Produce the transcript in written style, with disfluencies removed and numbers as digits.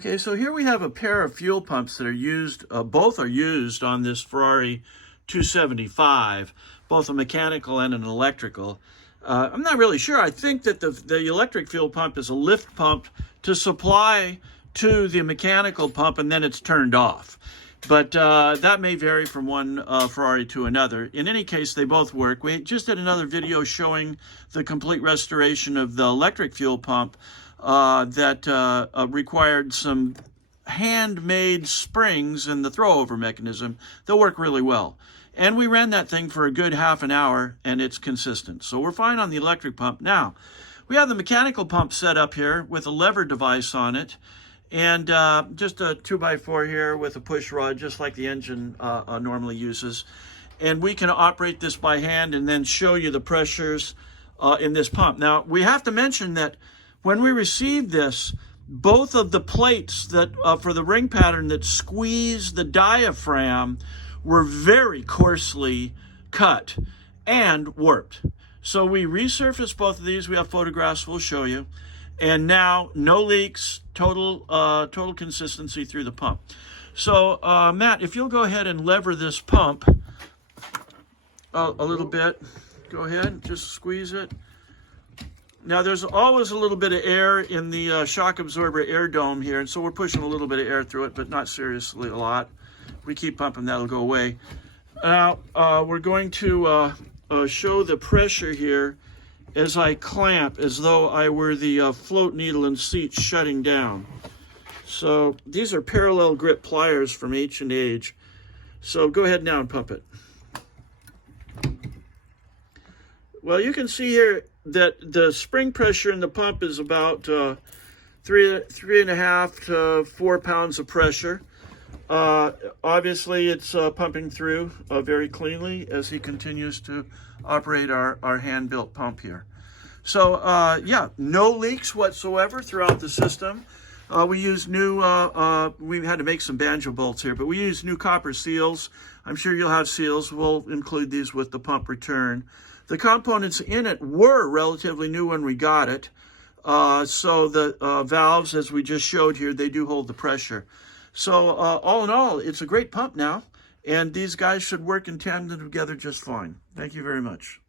Okay, so here we have a pair of fuel pumps that are used, both are used on this Ferrari 275, both a mechanical and an electrical. I'm not really sure. I think that the electric fuel pump is a lift pump to supply to the mechanical pump, and then it's turned off. But that may vary from one Ferrari to another. In any case, they both work. We just did another video showing the complete restoration of the electric fuel pump that required some handmade springs in the throwover mechanism. They'll work really well. And we ran that thing for a good half an hour, and it's consistent. So we're fine on the electric pump. Now, we have the mechanical pump set up here with a lever device on it, and just a 2x4 here with a push rod, just like the engine normally uses. And we can operate this by hand and then show you the pressures in this pump. Now, we have to mention that when we received this, both of the plates that for the ring pattern that squeeze the diaphragm were very coarsely cut and warped. So we resurfaced both of these. We have photographs we'll show you. And now no leaks, total consistency through the pump. So Matt, if you'll go ahead and lever this pump a little bit. Go ahead, just squeeze it. Now there's always a little bit of air in the shock absorber air dome here, and so we're pushing a little bit of air through it, but not seriously a lot. If we keep pumping, that'll go away. Now we're going to show the pressure here as I clamp, as though I were the float needle and seat shutting down. So these are parallel grip pliers from H&H. So go ahead now and pump it. Well, you can see here that the spring pressure in the pump is about 3.5 to 4 pounds of pressure. Obviously, it's pumping through very cleanly as he continues to operate our hand-built pump here. So, yeah, no leaks whatsoever throughout the system. We used new, we had to make some banjo bolts here, but we used new copper seals. I'm sure you'll have seals. We'll include these with the pump return. The components in it were relatively new when we got it. So the valves, as we just showed here, they do hold the pressure. So all in all, it's a great pump now, and these guys should work in tandem together just fine. Thank you very much.